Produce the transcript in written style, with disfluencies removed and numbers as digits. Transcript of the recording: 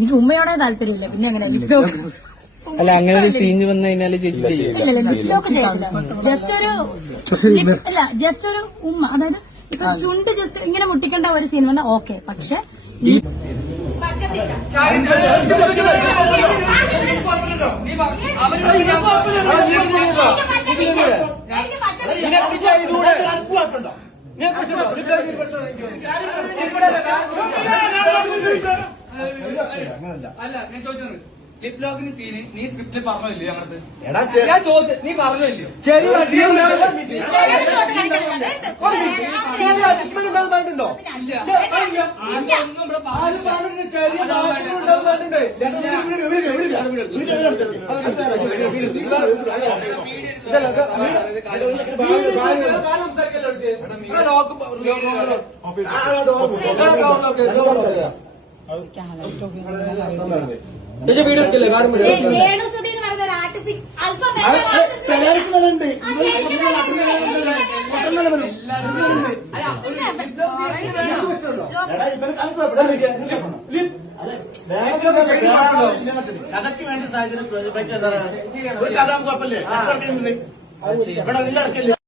എനിക്ക് ഉമ്മയോടെ താല്പര്യമില്ല. പിന്നെ അങ്ങനെ ലിപ് ലോക്ക് അല്ല അങ്ങനെ ഒരു സീൻ വന്നു കഴിഞ്ഞാല് ചേച്ചി ചെയ്യും? ഇല്ല ലിപ് ലോക്ക് ചെയ്യില്ല. ജസ്റ്റ് ഒരു ഉമ്മ, അതായത് ഇപ്പൊ ചുണ്ട് ജസ്റ്റ് ഇങ്ങനെ മുട്ടിക്കേണ്ട ഒരു സീൻ വന്നാൽ ഓക്കെ. പക്ഷെ അല്ല ഞാൻ ചോദിച്ചത് ലിപ് ലോക്കിന്റെ സീന് നീ സ്ക്രിപ്റ്റിൽ പറഞ്ഞില്ലേ? ഞങ്ങളത് ഞാൻ ചോദിച്ചു, നീ പറഞ്ഞില്ലയോ? പറഞ്ഞിട്ടുണ്ടോ? വീഡിയോ എടുക്കില്ലേ? കാര്യം കഥയ്ക്ക് വേണ്ടി സാഹചര്യം ഒരു കഥാ കുഴപ്പമില്ലേ? ഇവിടെ ഇല്ല.